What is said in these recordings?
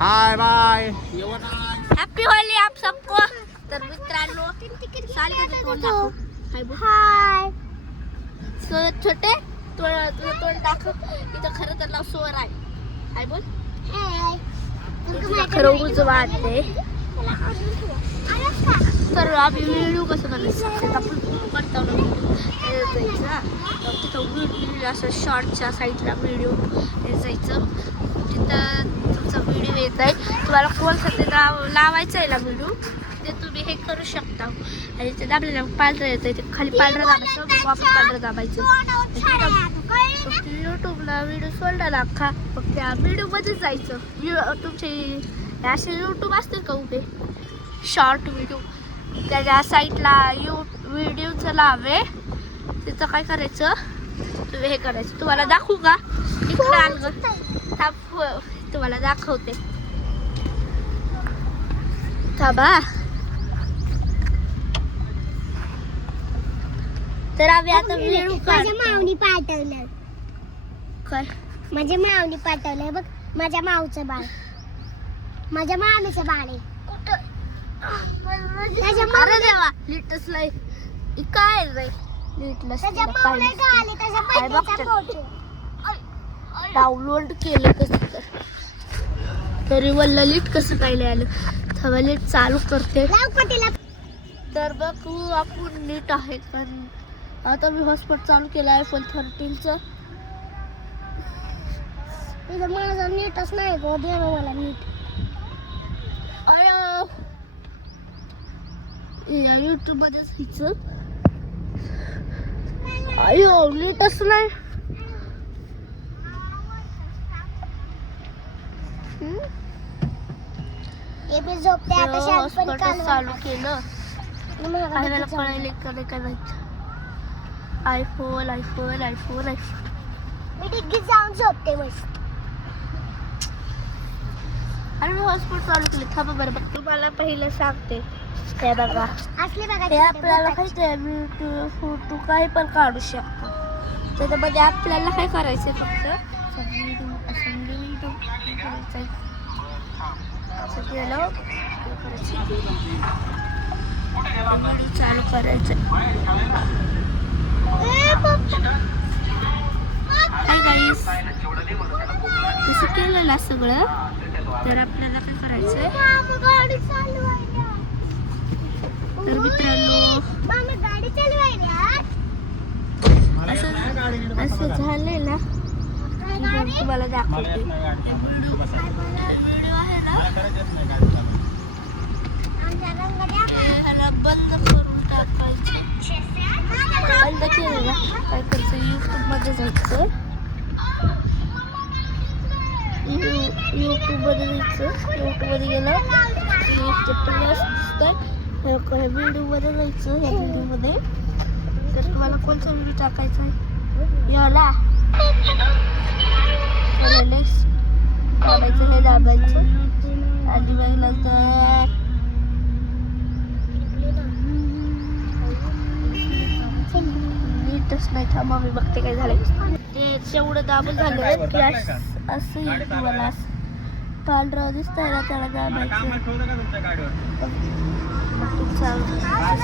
Hi bye. Happy Holy आप सबको. तर मित्रांनो हाय छोटे तुझं तोंड दाखव. इथं खरं तर नाव स्वर आहे. हाय बोल. खरं उजं वाटते. तर आम्ही व्हिडिओ कसं बनायचं आपण करतो तिथं असं शॉर्टच्या साईडला व्हिडिओ जायचं. तिथं तुमचा व्हिडिओ येत आहे. तुम्हाला कोणतं ते लावायचं आहे ना व्हिडिओ ते तुम्ही हे करू शकता. आणि ते दाबलेलं पांढरं येतं ते खाली पांढरं दाबायचं वापस पांढरं दाबायचं. यूट्यूबला व्हिडिओ सोडला ना अख्खा मग त्या व्हिडिओमध्ये जायचं. तुमचे असे यूट्यूब असतील का उभे शॉर्ट व्हिडिओ त्याच्या साईडला व्हिडिओचं लावे. तिथं काय करायचं तुम्ही हे करायचं. तुम्हाला दाखवू का इकडे आलं तुम्हाला दाखवते थांबा. तर आम्ही आता व्हिडिओ माझ्या मावनी पाठवलं. काय माझ्या मावनी पाठवलंय बघ. माझ्या मावचं बाळ माझ्या मामीचं बाळ आहे. अरे देवा लिटस लाई काय रे लिटलस काय बघते. डाउनलोड केलं कसं तरी वल्ला लीट कसं काय आलं. थवा लीट चालू करते. तर बघू आपण नीट आहे कारण आता मी हॉटस्पॉट चालू केलं आहे iPhone 13चं. माझं नीटच नाही गो. दे ना मला नीट. अयो यूट्यूब मध्ये जायचं. अयो नीटच नाही. हे बी झोपते आता. हॉटस्पॉट चालू केलं आपल्याला कळायला का नाही. आयफोन आयफोन आयफोन आयफोन मी डिग्गी जाऊन झोपते मस्त. आणि मी हॉटस्पॉट चालू केले. थांबा बरोबर तुम्हाला पहिलं सांगते. हे बघा असले बघा हे आपल्याला काही फोटो काही पण काढू शकतो. त्याच्यामध्ये आपल्याला काय करायचं फक्त चालू करायचं. हाय गाईस तसं केलं ना सगळं तर आपल्याला काय करायचंय. तर मित्रांनो असं झालंय ना तुम्हाला दाखवते. व्हिडिओ आहे ना ह्याला बंद करून टाकायचं. बंद केलं ना काय करायचं यूट्यूब मध्ये जायचं. यूट्यूब मध्ये गेलं प्लस दिसतंय. व्हिडिओ मध्ये जायचं. ह्या व्हिडिओ मध्ये तर तुम्हाला कोणता व्हिडिओ टाकायचा आहे याला काढायचं. हे दाबायचं आणि बघितलं तर नीटच नाही. थांबा मी बघते काय झालंय. ते तेवढं दाबून झालं की असं येईल तुम्हाला. पांढरं दिसतंय ना त्याला दाबायचं. मग तुमचा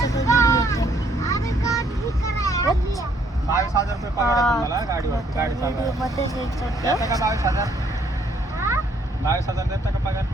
सगळं व्हिडिओ येतं. 22,000 रुपये पगार आहे तुम्हाला गाडीवर. गाडी चालवायला मध्ये घ्यायचं. देता का 22,000? 22,000 देता का पगार?